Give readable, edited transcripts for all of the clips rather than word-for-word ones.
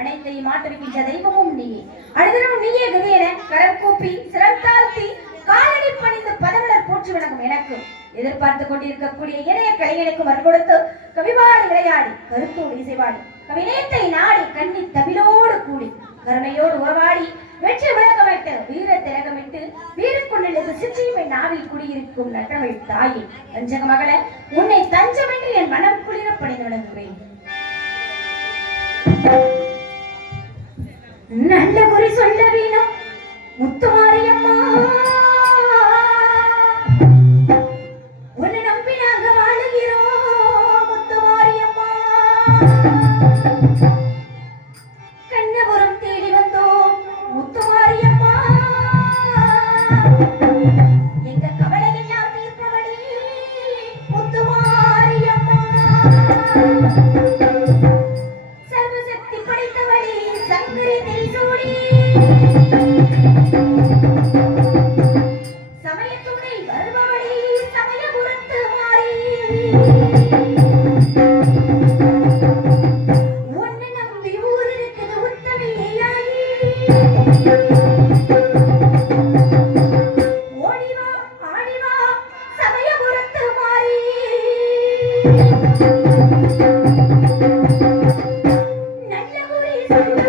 அனைத்தையும் மாற்றுகின்ற தெய்வமும் நீயே. அனுதினமும் நீயே கதியென கரம் கூப்பி சிரம் தாழ்த்தி காலடி பணிந்து பதவிடர் போற்றி வணங்கும் எனக்கு எதிர்பார்த்து கொண்டிருக்கக்கூடிய இணைய கலைஞனுக்கு வரம் கொடுத்து கவிபாடி விளையாடி கருத்தோடு இசைவாடி கவிநேத்தை நாடி கண்ணி தவிலோடு கூடி கருணையோடு உறவாடி வெற்றி விளக்கமிட்டு வீர திலகமிட்டு வீரக்கொண்டிலிருந்து சிற்றியுமை நாவில் குடியிருக்கும் நட்டமிழ் தாயே தஞ்சக மகளே, உன்னை தஞ்சமென்று என் மனம் குளிர பணிந்து விளங்குவேன். நல்ல குறி சொல்ல வேணும் முத்துமாரியம்மா, உன்னை நம்பி நாங்க வாழுகிறோம் முத்துமாரியம்மா. கண்ணபுரம் தேடி வந்தோம் முத்துமாரியம்மா, எங்க கவலை எல்லாம் தீர்ப்பவளே முத்துமாரியம்மா. சர்வசக்தி படைத்தவளே சங்கரி திரிசூடி, சமயத்துணை வருபவளே சமயபுரத்து மாறி, உன்னை நம்பி ஊர் இருக்குது உத்தமையாயி. ஓடிவா ஆடிவா சமயபுரத்து மாறி, நல்ல குறி சொல்ல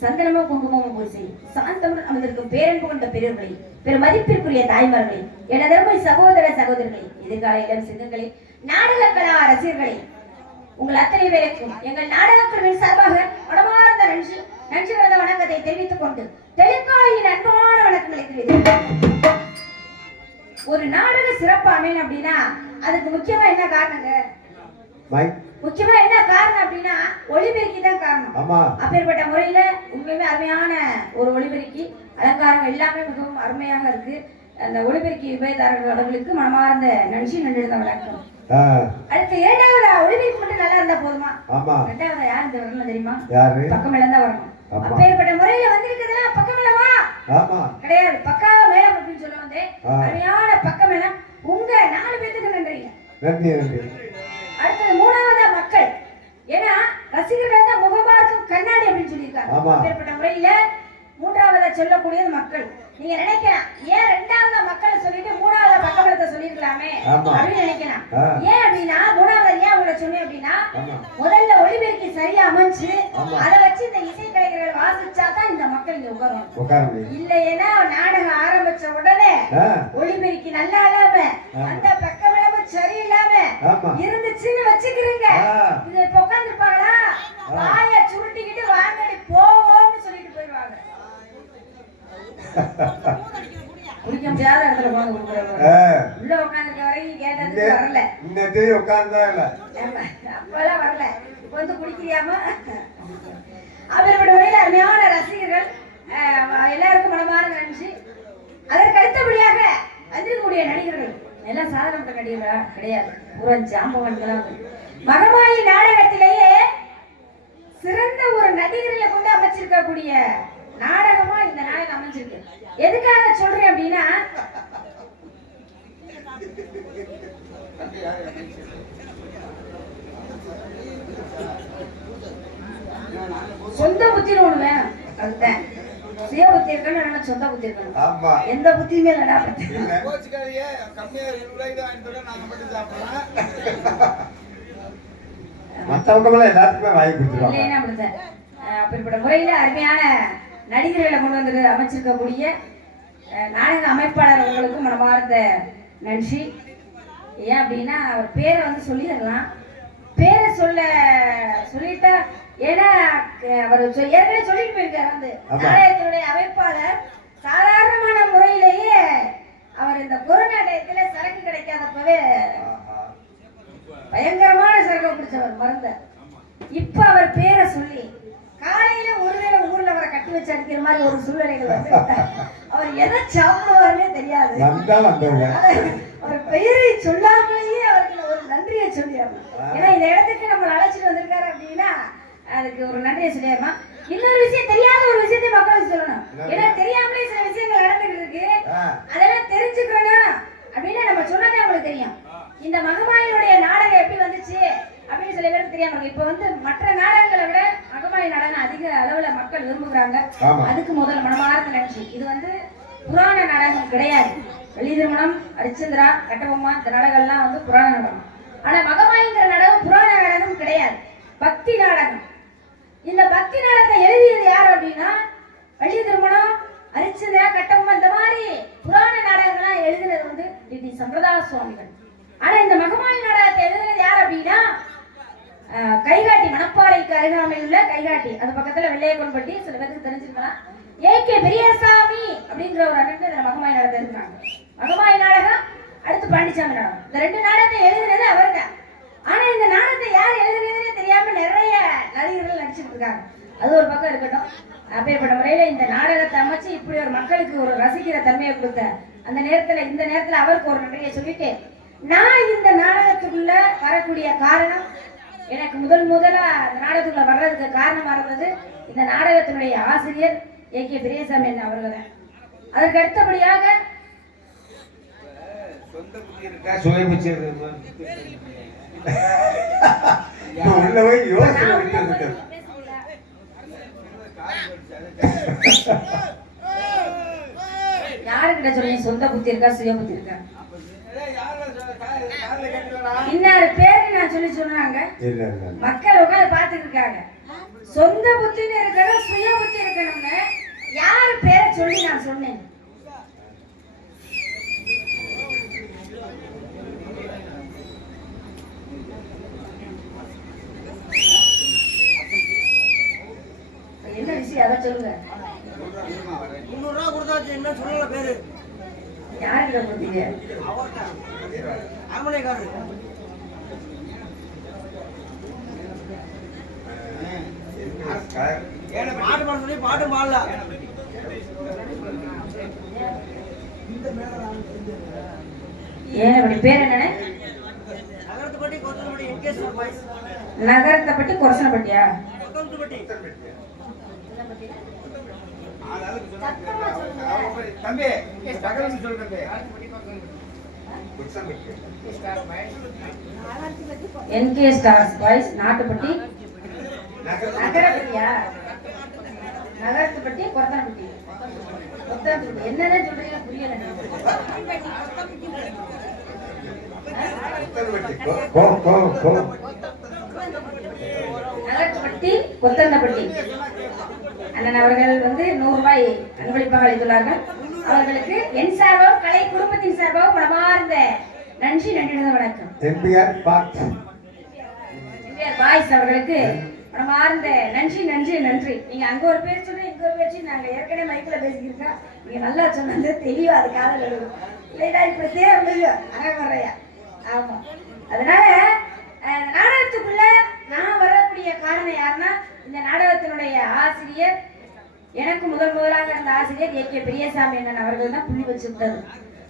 சந்தனமும் குங்குமமும் பூசி சாந்தமுடன் அமர்ந்திருக்கும் பேரன்பு கொண்ட பெரியவர்களே, பெரும் மதிப்பிற்குரிய தாய்மார்களே, எனதருமை சகோதர சகோதரர்களே, எதிர்கால இளம் சிங்கங்களே, நாடக கலா ரசிகர்களே, உங்கள் அத்தனை பேருக்கும் எங்கள் நாடக குழுவின் சார்பாக மனமார்ந்த நன்றி கலந்த வணக்கத்தை தெரிவித்துக் கொண்டு தெலுங்காயின் அன்பான வணக்கங்களை தெரிவித்துக் ஒரு நாடக சிறப்பு அமையணும் அப்படின்னா அதுக்கு முக்கியமா என்ன காரணங்க? முக்கியமா என்ன காரணம் அப்படின்னா ஒளிபெருக்கி தான் காரணம். அப்பேற்பட்ட முறையில உண்மையுமே அருமையான ஒரு ஒளிபெருக்கி அலங்காரம் எல்லாமே மிகவும் அருமையாக இருக்கு. அந்த ஒளிபெருக்கி உபயதாரர்களுக்கு மனமார்ந்த நன்றி வணக்கம். அடுத்து இரண்டாவது ஒளிபெருக்கி மட்டும் நல்லா இருந்தா போதுமா? ரெண்டாவது யார் இந்த வரணும் தெரியுமா? பக்கம் மேல தான் வரணும். அப்பேற்பட்ட முறையில வந்திருக்கிறதுலாம் பக்கம் மேலமா கிடையாது, பக்கா மேலம் அப்படின்னு சொல்ல வந்து அருமையான பக்கம் மேலம். உங்க 4 பேருக்கு நன்றிங்க. அடுத்தது மூணாவதா மக்கள், ஏன்னா ரசிகர்கள் தான் முகமார்க்கும் கண்ணாடி அப்படின்னு சொல்லியிருக்காங்க. அப்பேற்பட்ட முறையில மூன்றாவதா சொல்லக்கூடியது மக்கள். நீங்க நினைக்கலாம் ஏன் ரெண்டாவது மக்களை சொல்லிட்டு மூணாவது பக்கபலத்தை சொல்லிருக்கலாமே அப்படின்னு நினைக்கலாம். ஏன் அப்படின்னா மூணாவது ஏன் உங்களை சொன்னேன் அப்படின்னா முதல்ல ஒளிபெருக்கி சரியா அமைச்சு அதை வச்சு இந்த இசை கலைஞர்கள் வாசிச்சாதான் இந்த மக்கள் இங்க உட்காருவாங்க. இல்லைன்னா நாடகம் ஆரம்பிச்ச உடனே ஒளிபெருக்கி நல்லா இல்லாம அந்த பக்கபலமும் சரியில்லாம இருந்துச்சுன்னு வச்சுக்கிறீங்க, இது இப்ப உட்காந்துருப்பாங்களா? வாய சுருட்டிக்கிட்டு வாங்கடி போவோம்னு சொல்லிட்டு போயிடுவாங்க. குடிக்க முடியாத இடத்துல உள்ள உட்காந்துருக்க வரைக்கும் கேட்டதுக்கு வரல, அப்பெல்லாம் வரல, இப்ப வந்து குடிக்கிறியாம. அவரோட வரையில அருமையான ரசிகர்கள் எல்லாருக்கும் மனமான நன்றி. அதற்கு அடுத்தபடியாக வந்திருக்கக்கூடிய நடிகர்கள் எல்லாம் சாதாரண நடிகர்களா கிடையாது, பூரா ஜாம்பவான்களா. மகமாயி நாடகத்திலேயே சிறந்த ஒரு நடிகர்களை கொண்டு அமைச்சிருக்கக்கூடிய நாடகமா இந்த நாடகம் அமைஞ்சிருக்கு. எதுக்காக சொல்றேன் அப்படின்னா சொந்த புத்தின்னு ஒண்ணு வேணும். அதுதான் சுய புத்தி இருக்கணும், சொந்த புத்தி இருக்கணும். எந்த புத்தியுமே இல்லடா. அப்படிப்பட்ட முறையில அருமையான நடிகர்களை கொண்டு வந்து அமைச்சிருக்கக்கூடிய நாடக அமைப்பாளர் அவர்களுக்கும் மனமார்ந்த நன்றி. ஏன் அப்படின்னா அவர் பேரை வந்து சொல்லிடலாம், பேரை சொல்லிட்டா, ஏன்னா அவர் ஏற்கனவே சொல்லிட்டு போயிருக்காரு. வந்து நாடகத்தினுடைய அமைப்பாளர் சாதாரணமான முறையிலேயே அவர் இந்த கொரோனா டயத்துல சரக்கு கிடைக்காதப்பவே பயங்கரமான சரக்கு பிடிச்சவர் மருந்த. இப்ப அவர் பேரை சொல்லி காலையில ஒருவேளை ஊர்ல அவரை கட்டி வச்சு அடிக்கிற மாதிரி ஒரு சூழ்நிலைகள் வந்து அவர் எதை சாப்பிடுவாருன்னே தெரியாது. அவர் பெயரை சொல்லாமலேயே அவருக்கு ஒரு நன்றியை சொல்லிடணும். ஏன்னா இந்த இடத்துக்கு நம்ம அழைச்சிட்டு வந்திருக்காரு அப்படின்னா அதுக்கு ஒரு நன்றியை சொல்லிடணும். இன்னொரு விஷயம், தெரியாத ஒரு விஷயத்த மக்கள் விரும்புகிறாங்க. அதுக்கு முதல் மனமார்ந்த நன்றி. இது வந்து புராண நாடகம் கிடையாது. வெளி திருமணம், அரிச்சந்திரா, கட்டபொம்மா இந்த நாடகம்லாம் வந்து புராண நாடகம். ஆனா மகமாயிங்கிற நாடகம் புராண நாடகம் கிடையாது, பக்தி நாடகம். இந்த பக்தி நாடகத்தை எழுதியது யார் அப்படின்னா வெளி திருமணம், அரிச்சந்திரா, கட்டபொம்மா இந்த மாதிரி புராண நாடகங்கள்லாம் எழுதினது வந்து டி சம்பிரதாய சுவாமிகள். ஆனா இந்த மகமாயி நாடகத்தை எழுதினது யார் அப்படின்னா கைகாட்டி, மணப்பாறைக்கு அருகாமையில் உள்ள கைகாட்டி, அது பக்கத்துல வெள்ளையக்கோன்பட்டி, சில பேருக்கு தெரிஞ்சிருக்கலாம். ஏகே பெரியசாமி அப்படிங்கிற ஒரு அண்ணன் இதுல மகமாயி நாடகத்தை எழுதுறாங்க. மகமாயி நாடகம், அடுத்து பாண்டிச்சாமி நாடகம். இந்த 2 நாடகத்தை எழுதினது அவருங்க. ஆனா இந்த நாடகத்தை யார் எழுதுனதுன்னே தெரியாம நிறைய நடிகர்கள் நடிச்சுட்டு இருக்காங்க. அது ஒரு பக்கம் இருக்கட்டும். அப்பேற்பட்ட முறையில இந்த நாடகத்தை அமைச்சு இப்படி ஒரு மக்களுக்கு ஒரு ரசிக்கிற தன்மையை கொடுத்த அந்த நேரத்துல, இந்த நேரத்துல அவருக்கு ஒரு நன்றியை சொல்லிட்டு, நான் இந்த நாடகத்துக்குள்ள வரக்கூடிய காரணம், எனக்கு முதலா நாடகத்துக்குள்ள வர்றதுக்கு காரணமா இருந்தது இந்த நாடகத்தினுடைய ஆசிரியர் ஏகே பெரியசாமி அவர்கள். அதற்கு அடுத்தபடியாக யாருக்கிட்ட சொல்றீங்க சொந்த புத்தி இருக்கா சுய புத்தி இருக்கா? இன்னாரு பேரு நான் சொல்லி சொன்னாங்க, மக்கள் உட்காந்து பாத்துட்டு இருக்காங்க. சொந்த புத்தின்னு இருக்கணும், சுய புத்தி இருக்கணும்னு யாரு பேரை சொல்லி நான் சொன்னேன்? என்ன விஷயம் அதை சொல்லுங்க. 300 ரூபா கொடுத்தாச்சு, என்ன சொல்லல பேரு யாருக்கிட்ட கொடுத்தீங்க? அரமனைக்காரரு. பாட்டு பாட சொல்லி பாட்டு பாடல. ஏன் பேர் என்ன? நகரத்துப்பட்டி கொத்தனப்பட்டி என்கேஎஸ்ஆர் பாய்ஸ். நகரத்தைப்பட்டி கொரசனப்பட்டியா? கொத்தனப்பட்டி. தம்பி நகரம் சொல்றது என்கே ஸ்டார்ஸ் பாய்ஸ் நாட்டுப்பட்டி நகரப்பட்டியா? நகரத்துப்பட்டி கொரத்தனப்பட்டி. என்னதான் சொல்றீங்க புரியல. நகரத்துப்பட்டி கொத்தனப்பட்டி அண்ணன் அவர்கள் வந்து 100 ரூபாய் அன்பளிப்பாக அளித்துள்ளார்கள். அவர்களுக்கு என் சார்பாக, கலை குடும்பத்தின் சார்பாக மனமார்ந்த நன்றி, நன்றி வணக்கம். எம்பிஆர் பாய்ஸ் அவர்களுக்கு மனமார்ந்த நன்றி, நன்றி, நன்றி. நீங்க அங்க ஒரு பேர் சொன்னா, இங்க ஒரு பேச்சு, நாங்க ஏற்கனவே மைக்கில் பேசிக்கிருக்கோம். நீங்க நல்லா சொன்னது தெளிவா அது காதல் எழுதும் இல்லைடா, இப்ப தேவையா அறகுறையா. ஆமா, அதனால நாடகத்துக்குள்ள நான் வரக்கூடிய காரணம் யாருன்னா இந்த நாடகத்தினுடைய ஆசிரியர், எனக்கு முதலாக இருந்த ஆசிரியர் ஏகே பெரியசாமி அண்ணன் அவர்கள் தான் புள்ளி வச்சுட்டாரு.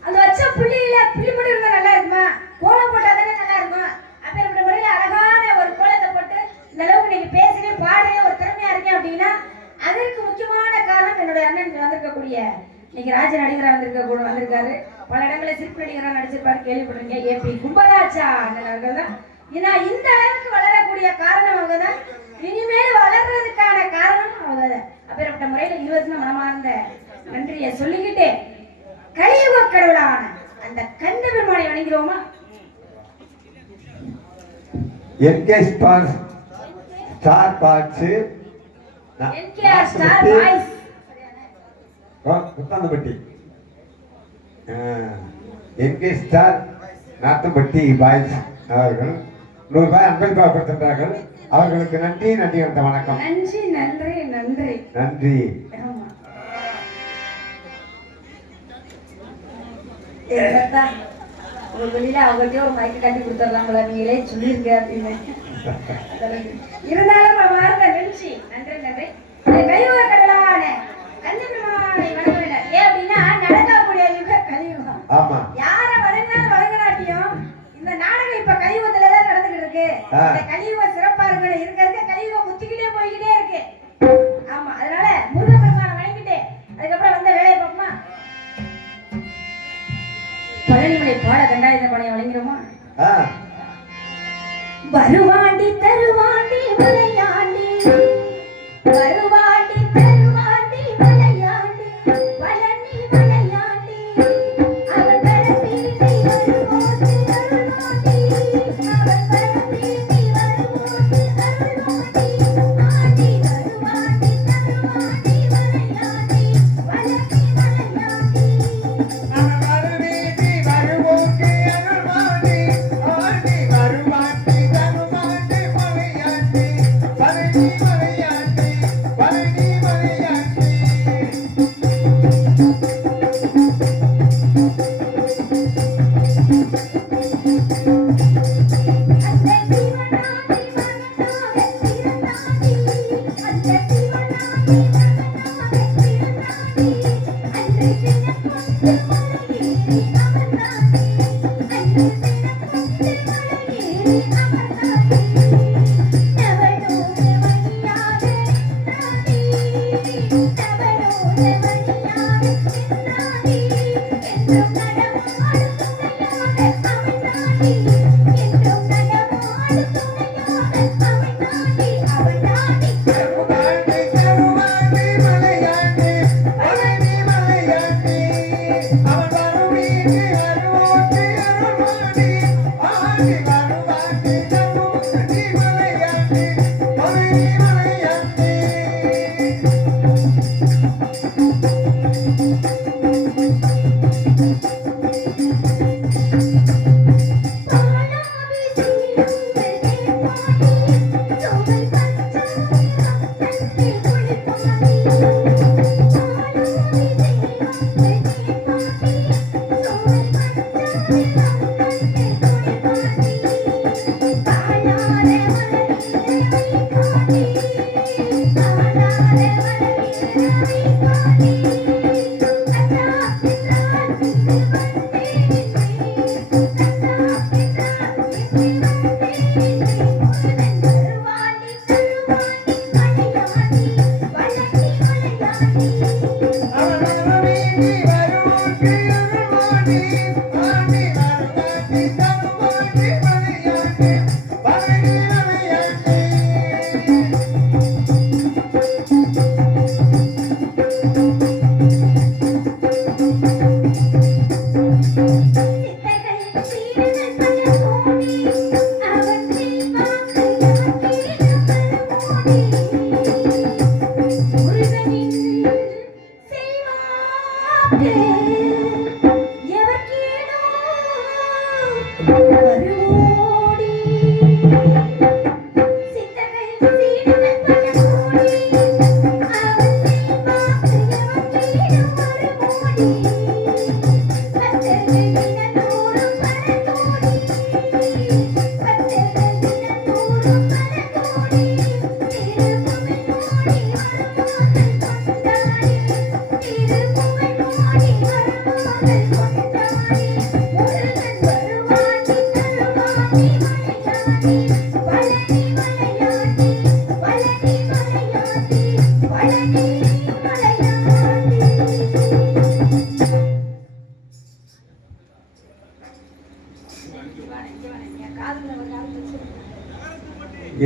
அந்த வச்ச புள்ளியில புள்ளி மட்டும் இருந்தா நல்லா இருக்குமா? கோலம் போட்டா தானே நல்லா இருக்கும். அப்பேற்பட்ட முறையில அழகான ஒரு கோலத்தை போட்டு இந்த அளவுக்கு நீங்க பேசுறேன், பாடுறேன், ஒரு திறமையா இருக்கேன் அப்படின்னா அதற்கு முக்கியமான காரணம் என்னுடைய அண்ணன் வந்திருக்கக்கூடிய, இன்னைக்கு ராஜ நடிகரா வந்திருக்காரு. பல இடங்களில் சிற்ப நடிகரா நடிச்சிருப்பாரு, கேள்விப்பட்டிருக்கீங்க. ஏபி கும்பராஜா அண்ணன் அவர்கள் தான். நான் இந்த அளவுக்கு வளரக்கூடிய காரணம் அவங்க தான். இனிமேல் வளர்றதுக்கான காரணம் அவங்க தான். அப்பேற்பட்ட முறையில 20 மனமார்ந்த நன்றியை சொல்லிக்கிட்டு கலியுக கடவுளான அந்த கந்த பெருமானை வணங்குகிறோமா? என்கே ஸ்டார் பாட்ஸ், NKR star boys Kuthanthapatti, NK star Nathampatti boys அவர்கள் 100 ரூபாய் அன்பளிப்பாக கொடுத்திருந்தார்கள். அவர்களுக்கு நன்றி, நன்றி வணக்கம். நன்றி, நன்றி, நன்றி, நன்றி. ஒரு வெளியில அவங்கள்ட்ட ஒரு மைக்கு கட்டி கொடுத்துடலாங்களா, நீங்களே சொல்லிருங்க அப்படின்னு. இருந்தாலும் மாறுத நன்றி, நன்றி, நன்றி. கலியுக கடவுளான கந்த பெருமானை வணங்குங்க. ஏன் அப்படின்னா நடக்கக்கூடிய யுக கலியுகம். யார வணங்கினாலும் வணங்கினாட்டியும் இந்த நாடகம் இப்ப கலியுகத்துலதான் நடந்துகிட்டு இருக்கு. இந்த கலியுகம் சிறப்பா இருக்க கலியுகம் முத்திக்கிட்டே போய்கிட்டே இருக்கு. ஆமா, அதனால முருக பெருமானை வணங்கிட்டு அதுக்கப்புறம் வந்த வேலையை பார்ப்போமா? பழனிமலை பாட கண்டாயுத படையை வழங்கிறோமா? வருவாண்டி தருவாண்டி விளையாண்டி வருவாண்டி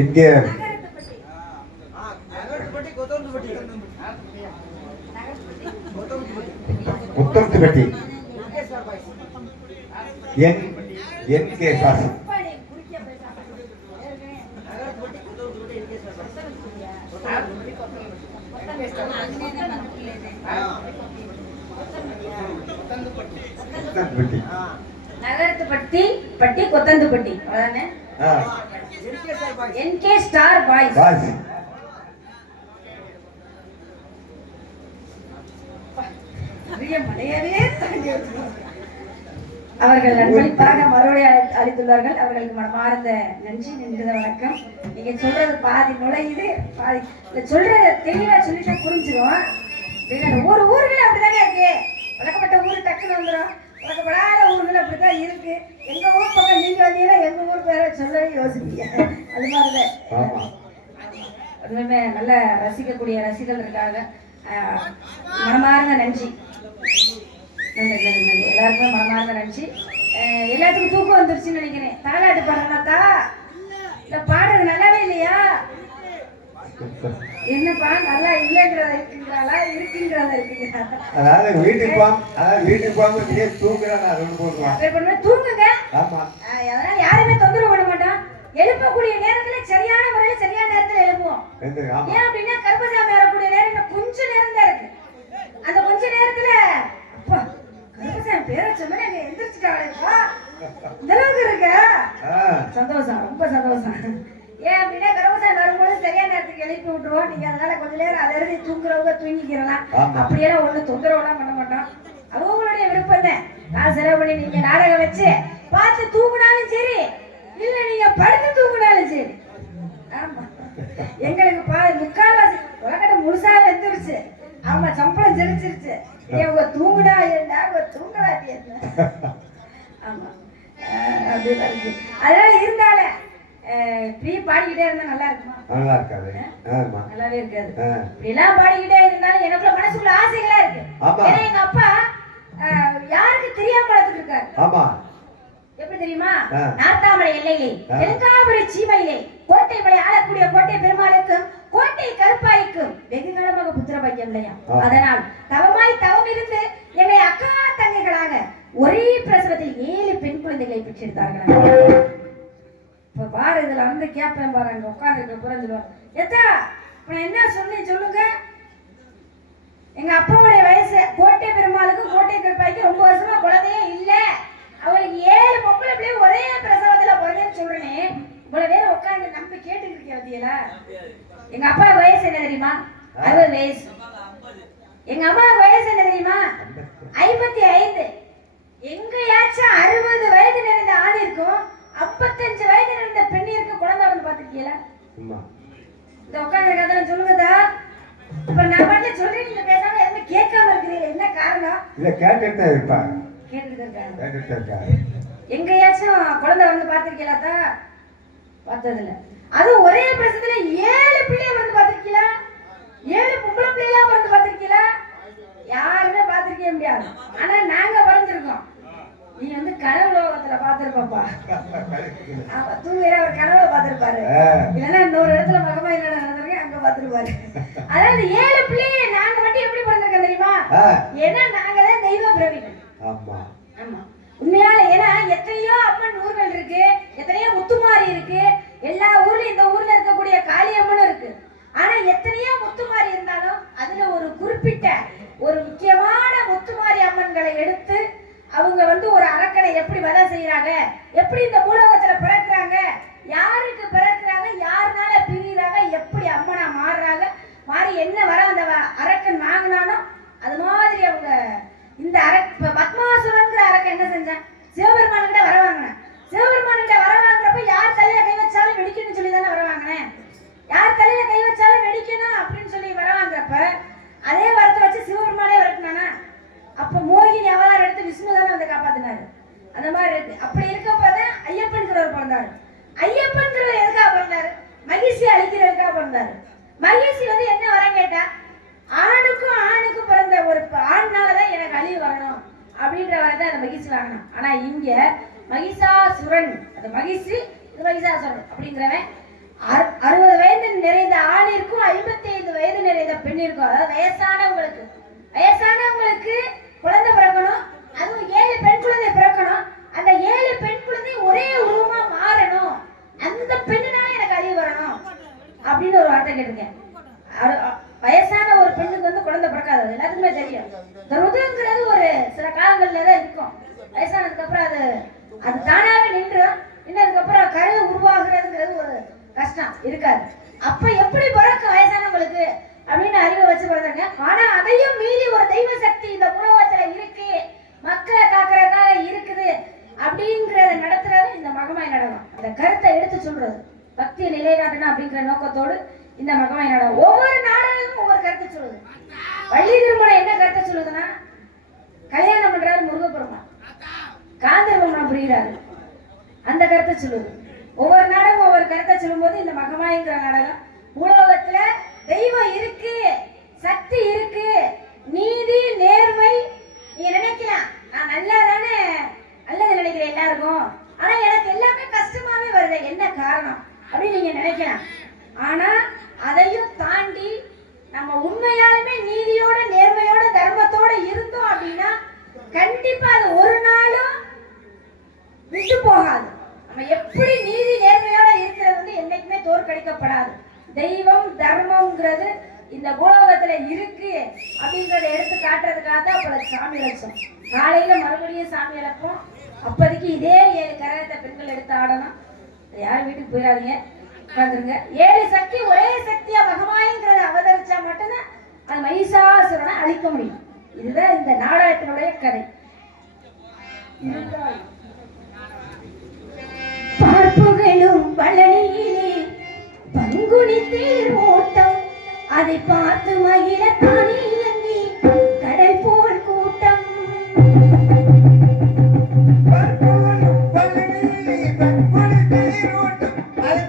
இங்கே முத்தத்துப்பட்டி என் கே சாசு நகரத்துப்பட்டி பட்டி கொத்தந்துப்பட்டி அதானே என்கே ஸ்டார் பாய்ஸ் அவர்கள் அன்பளிப்பாக மறுபடியும் அளித்துள்ளார்கள். அவர்களுக்கு மனமார்ந்த நன்றி நின்ற வணக்கம். நீங்க சொல்றது பாதி நுழையுது பாதி சொல்ற தெளிவா சொல்லிட்டா புரிஞ்சிடும். ஒரு ஊர்கள் அப்படிதானே இருக்கு. வழக்கப்பட்ட ஊர் டக்குன்னு வந்துடும். வழக்கப்படாத ஊர்கள் அப்படித்தான் இருக்கு. எங்க ஊர் பக்கம் நீங்க வந்தீங்கன்னா எங்க ஊர் பேரை சொல்லவே யோசிப்பீங்க. அது மாதிரிதான் அதுவுமே நல்ல ரசிக்கக்கூடிய ரசிகர்கள் இருக்காங்க. மனமார்ந்த நன்றி. எல்லாருக்குமே மனமார்ந்த நன்றி. எல்லாத்துக்கும் தூக்கம் வந்துருச்சுன்னு நினைக்கிறேன். தாலாட்டு பாடுறா இல்ல பாடுறது நல்லாவே இல்லையா? என்னப்பா நல்லா இல்லைங்கிறத இருக்குங்கிறாளா இருக்குங்கிறத இருக்குங்களா? அதாவது வீட்டுக்கு போகாம தூங்குங்க. அதனால யாருமே தொந்தரவு பண்ண மாட்டோம். எழுப்பக்கூடிய நேரத்துல சரியான முறையில சரியான நேரத்துல எழுப்புவோம். ஏன் அப்படின்னா கருப்பசாமி வரக்கூடிய நேரம் கொஞ்ச நேரம் தான் இருக்கு. அந்த கொஞ்ச நேரத்துல அப்பா கருப்பசாமி பேரை சொன்னா எந்திரிச்சுட்டாளேப்பா இந்த அளவுக்கு இருக்க சந்தோஷம், ரொம்ப சந்தோஷம். ஏன் அப்படின்னா கருப்பசாமி வரும்போது சரியான நேரத்துக்கு எழுப்பி விட்டுருவோம். நீங்க அதனால கொஞ்ச நேரம் அதை எழுதி தூங்குறவங்க தூங்கிக்கிறலாம். அப்படியெல்லாம் ஒண்ணு தொந்தரவுலாம் பண்ண மாட்டோம். அவங்களுடைய விருப்பம் தான். காசு செலவு பண்ணி நீங்க நாடகம் வச்சு பார்த்து தூங்கினாலும் சரி, இல்ல நீங்க படுத்து தூங்கினாலும் சரி. ஆமா எங்களுக்கு முக்கால்வாசி உலகத்தை முழுசாக வந்துருச்சு. ஆமா சம்பளம் செலுச்சிருச்சு. உங்க தூங்குடா என்ன தூங்கலாட்டி என்ன? ஆமா அப்படிதான் இருக்கு. அதனால இருந்தால இப்படி பாடிக்கிட்டே இருந்தா நல்லா இருக்குமா? நல்லா இருக்காது. ஆமா. நல்லாவே இருக்காது. ஆ. இப்படி எல்லாம் பாடிக்கிட்டே இருந்தாலும் எனக்குள்ள மனசுக்குள்ள ஆசைகளா இருக்கு. ஆமா. ஏன்னா எங்க அப்பா யாருக்கு தெரியாம வளர்த்துட்டு இருக்காரு. ஆமா. எப்படி தெரியுமா? ஆ. நார்த்தாமலை எல்லையிலே தெலுங்காபுரி சீமையிலே கோட்டை மலை ஆளக்கூடிய கோட்டை பெருமாளுக்கும் கோட்டை கருப்பாய்க்கும் வெகு காலமாக புத்திர பாக்கியம் இல்லையா? அதனால் தவமாய் தவம் இருந்து என்னை அக்கா தங்கைகளாக ஒரே பிரசவத்தில் 7 பெண் குழந்தைகளை பெற்றெடுத்தார்கள். இப்ப பாரு இதுல வந்து கேப்பேன் பாரு, அங்க உட்கார்ந்து புரிஞ்சுடுவார். எத்தா இப்ப நான் என்ன சொன்னேன் சொல்லுங்க. எங்க அப்பாவுடைய வயசு கோட்டை பெருமாளுக்கும் கோட்டை கருப்பாய்க்கும் ரொம்ப வருஷமா குழந்தையே இல்ல. அவளுக்கு 7 பொம்பளை பிள்ளை ஒரே பிரசவத்துல பிறந்தேன்னு சொல்றேனே. இவ்வளவு பேர் உட்கார்ந்து நம்பி கேட்டுக்கிட்டு இருக்கேன் வதியலா. எங்க அப்பா வயசு என்ன தெரியுமா? 60 வயசு. எங்க அம்மா வயசு என்ன தெரியுமா? 55. எங்கயாச்சும் 60 வயது நிறைந்த ஆண் இருக்கும், 55 வயது நிறைந்த பெண் இருக்கு. குழந்தை வந்து பாத்துருக்கீங்களா? இந்த உட்கார்ந்து கதை சொல்லுங்கதா. இப்ப நான் பாட்டு சொல்றேன், நீங்க பேசாம எதுவுமே கேட்காம இருக்கிறீங்க. என்ன காரணம்? இல்ல கேட்டுட்டு தான் இருப்பாங்க. கேட்டுட்டு இருக்காங்க. கேட்டுட்டு இருக்காங்க. எங்கயாச்சும் குழந்தை வந்து பாத்துருக்கீங்களா? பார்த்ததில்ல. அது ஒரே பிரசவத்துல 7 பிள்ளைய வந்து பாத்துருக்கீங்களா? 7 பொம்பளை பிள்ளையா வந்து பாத்துருக்கீங்களா? யாருமே பாத்திருக்கவே முடியாது. ஆனா நாங்க வளர்ந்துருக்கோம். நீ வந்து கனவு லோகத்துல பாத்திருப்பா. தூங்குற ஒரு கனவுல பாத்திருப்பாரு. இல்லன்னா இன்னொரு இடத்துல மகமா என்ன நடந்திருக்கு அங்க பாத்திருப்பாரு. அதாவது 7 பிள்ளைய நாங்க மட்டும் எப்படி பிறந்திருக்கோம் தெரியுமா? ஏன்னா நாங்க தான் தெய்வ பிரவிகள். ஆமா. ஆமா. உண்மையால ஏன்னா எத்தனையோ அம்மன் ஊர்கள் இருக்கு, எத்தனையோ முத்துமாரி இருக்கு. எல்லா ஊர்லயும் இந்த ஊர்ல இருக்கக்கூடிய காளியம்மனும் இருக்கு. ஆனா எத்தனையோ முத்துமாரி இருந்தாலும் அதுல ஒரு குறிப்பிட்ட ஒரு முக்கியமான முத்துமாரி அம்மன்களை எடுத்து அவங்க வந்து ஒரு அரக்கனை எப்படி வதை செய்யறாங்க, எப்படி இந்த பூலோகத்துல பிறக்கிறாங்க, யாருக்கு பிறக்கிறாங்க, யாருனால பிரிகிறாங்க, எப்படி அம்மனா மாறுறாங்க, மாறி என்ன வர அந்த அரக்கன் வாங்கினானோ அது மாதிரி அவங்க இந்த பத்மாசுரங்கிற அரக்கன் என்ன செஞ்சான்? சிவபெருமான்கிட்ட வர வாங்கினேன். சிவபெருமான்கிட்ட வர வாங்குறப்ப யார் தலையில கை வச்சாலும் வெடிக்கணும்னு சொல்லி தானே வர வாங்கினேன். யார் தலையில கை வச்சாலும் வெடிக்கணும் அப்படின்னு சொல்லி வர வாங்குறப்ப அதே வரத்தை வச்சு சிவபெருமானே வரட்டுனானா? அப்ப மோகினி அவதாரம் எடுத்து விஷ்ணு தானே வந்து காப்பாத்தினாரு. அந்த மாதிரி இருக்கு. அப்படி இருக்கப்பதான் ஐயப்பன்கிறவர் பிறந்தாரு. ஐயப்பன்கிறவர் எதுக்காக பிறந்தாரு? மகிழ்ச்சி அழிக்கிறதுக்காக பிறந்தாரு. மகிழ்ச்சி வந்து என்ன வரம் கேட்டா, ஆணுக்கும் ஆணுக்கும் பிறந்த ஒரு ஆண்னாலதான் எனக்கு அழிவு வரணும் அப்படின்ற வரதான் அந்த மகிழ்ச்சி வாங்கணும். ஆனா இங்க மகிஷாசுரன், அந்த மகிழ்ச்சி மகிஷாசுரன் அப்படிங்கிறவன் 60 வயது நிறைந்த ஆணிற்கும் 55 வயது நிறைந்த பெண்ணிற்கும், அதாவது வயசானவங்களுக்கு குழந்தை பிறக்கணும். அதுவும் 7 பெண் குழந்தை பிறக்கணும். அந்த 7 பெண் குழந்தை ஒரே உருவமா மாறணும். அந்த பெண்ணுனால எனக்கு அழிவு வரணும் அப்படின்னு ஒரு வார்த்தை கேட்டிருக்கேன். வயசான ஒரு பெண்ணுக்கு வந்து குழந்தை பிறக்காது, எல்லாத்துக்குமே தெரியும். இந்த ருதுங்கிறது ஒரு சில காலங்கள்ல தான் இருக்கும். வயசானதுக்கு அப்புறம் அது தானாவே நின்றதுக்கு அப்புறம் கரு உருவாகுறதுங்கிறது ஒரு கஷ்டம் இருக்காது. அப்ப எப்படி பிறக்கும் வயசானவங்களுக்கு அப்படின்னு அறிவை வச்சு பிறந்தாங்க. ஆனா அதையும் மீறி ஒரு தெய்வ சக்தி இந்த உலகத்துல இருக்கு, மக்களை காக்கிறதுக்காக இருக்குது அப்படிங்கறத நடத்துறது இந்த மகமாய் நாடகம். அந்த கருத்தை எடுத்து சொல்றது பக்தியை நிலைநாட்டணும் அப்படிங்கிற நோக்கத்தோடு இந்த மகமாய் நாடகம். ஒவ்வொரு நாடகமும் ஒவ்வொரு கருத்தை சொல்லுது. வள்ளி திருமணம் என்ன கருத்தை சொல்லுதுன்னா, கல்யாணம் பண்றாரு முருகப்பெருமான், காந்தர்வம் புரிகிறாரு, அந்த கருத்தை சொல்லுது. ஒவ்வொரு நாடகம் ஒவ்வொரு கருத்தை சொல்லும் போது இந்த மகமாய்ங்கிற நாடகம் உலகத்துல தெய்வம் இருக்கு, சக்தி இருக்கு, நீதி நேர்மை. நீங்க நினைக்கலாம் நான் நல்லா தானே நல்லது நினைக்கிறேன் எல்லாருக்கும், ஆனா எனக்கு எல்லாமே கஷ்டமாவே வருது, என்ன காரணம் அப்படின்னு நீங்க நினைக்கலாம். ஆனா அதையும் தாண்டி நம்ம உண்மையாலுமே நீதியோட நேர்மையோட தர்மத்தோட இருந்தோம் அப்படின்னா கண்டிப்பா அது ஒரு நாளும் விட்டு போகாது. நம்ம எப்படி நீதி நேர்மையோட இருக்கிறது வந்து என்னைக்குமே தோற்கடிக்கப்படாது. தெய்வம் தர்மம்ங்கிறது இந்த பூலோகத்துல இருக்கு அப்படிங்கறத எடுத்து காட்டுறதுக்காக தான் பல சாமி லட்சம். காலையில மறுபடியும் சாமி இழப்போம். அப்போதைக்கு இதே 7 கரகத்தை பெண்கள் எடுத்து ஆடணும். யாரும் வீட்டுக்கு போயிடாதீங்க, உட்காந்துருங்க. 7 சக்தி ஒரே சக்தியா மகமாய்ங்கிறத அவதரிச்சா மட்டும்தான் அந்த மகிஷாசுரனை அழிக்க முடியும். இதுதான் இந்த நாடகத்தினுடைய கதை. பார்ப்புகளும் பழனியிலே பங்குனி தேர் ஓட்டம், அதை பார்த்து மகிழ தானே இறங்கி கடல் போல் கூட்டம். பார்ப்புகளும் பழனியிலே பங்குனி தேர் ஓட்டம், அதை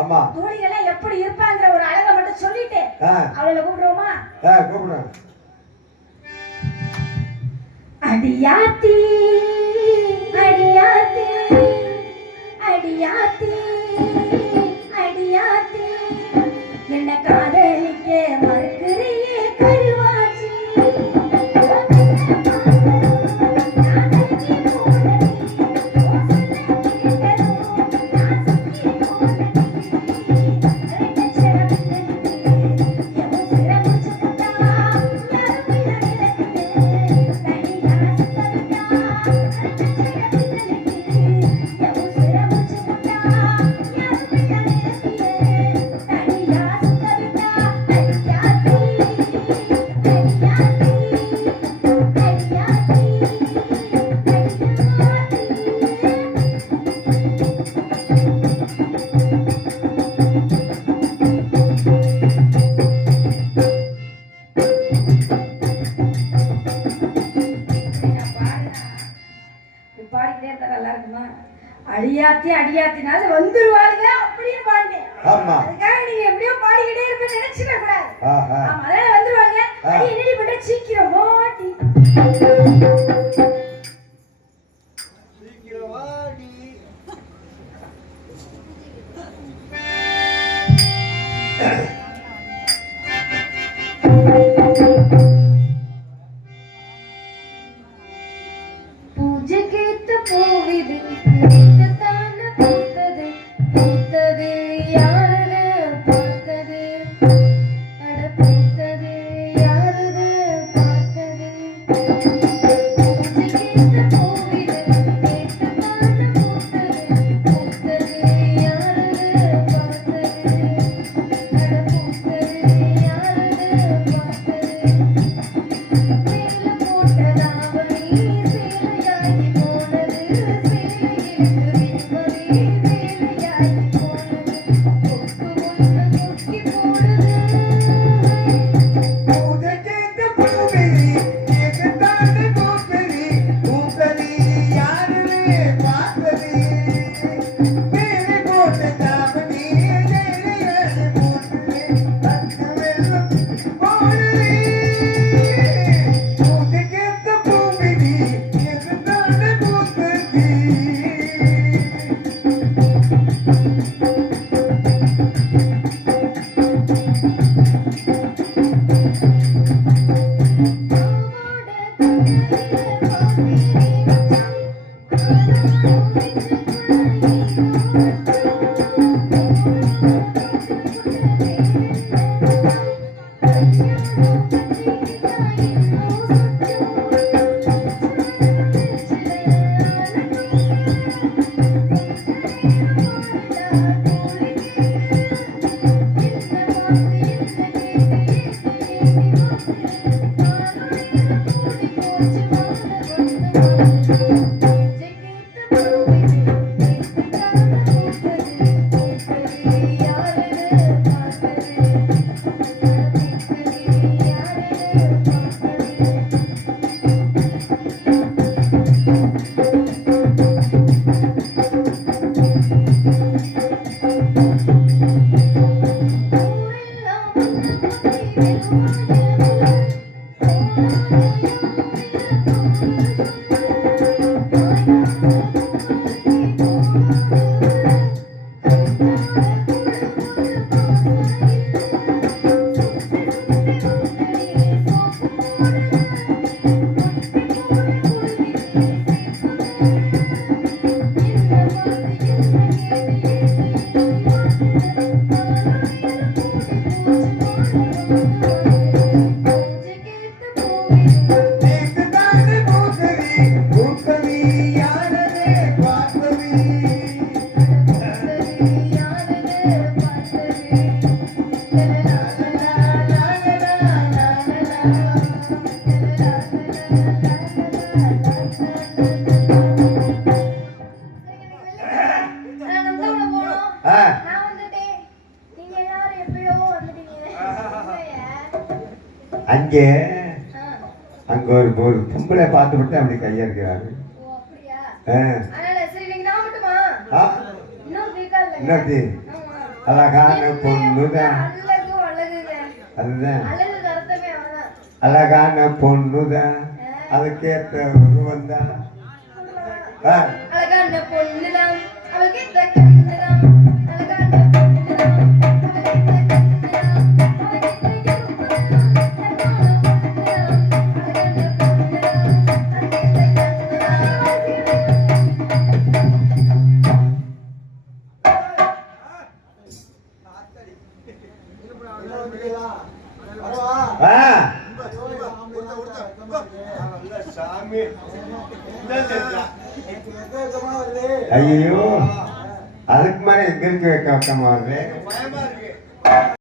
ஆமா தோழிகளே எப்படி இருப்பாங்கற ஒரு அழக மட்டும் சொல்லிட்டு அவளை கூப்பிடுவோமா? கூப்பிடுறேன். அடியாத்தி அடியாத்தி அடியாத்தி அடியாத்தி என்ன காதலிக்க மறுக்கிறியே கருவாச்சி அடியாத்தி அடியாத்தினால வந்துருவாளுங்க அப்படின்னு பாடுங்க. அதுக்காக நீங்க எப்படியோ பாடிக்கிட்டே இருப்பேன்னு நினைச்சிட கூடாது. அதனால வந்துருவாங்க. என்னடி பண்ற சீக்கிரம் ஓட்டி சீக்கிரம் வாடி. பூஜை கிழித்து போவிது அங்கே அங்க ஒரு பொம்பளை பார்த்து விட்டு அப்படி கையா இருக்கிறாரு. இன்னொருத்தி அழகான பொண்ணுதான், அதுதான் அழகான பொண்ணுதான், அதுக்கேற்ற உருவம் தான். அழகான பொண்ணுதான் அவளுக்கு ஐயோ அதுக்கு மேல எங்க இருக்கு வைக்கமா வருது.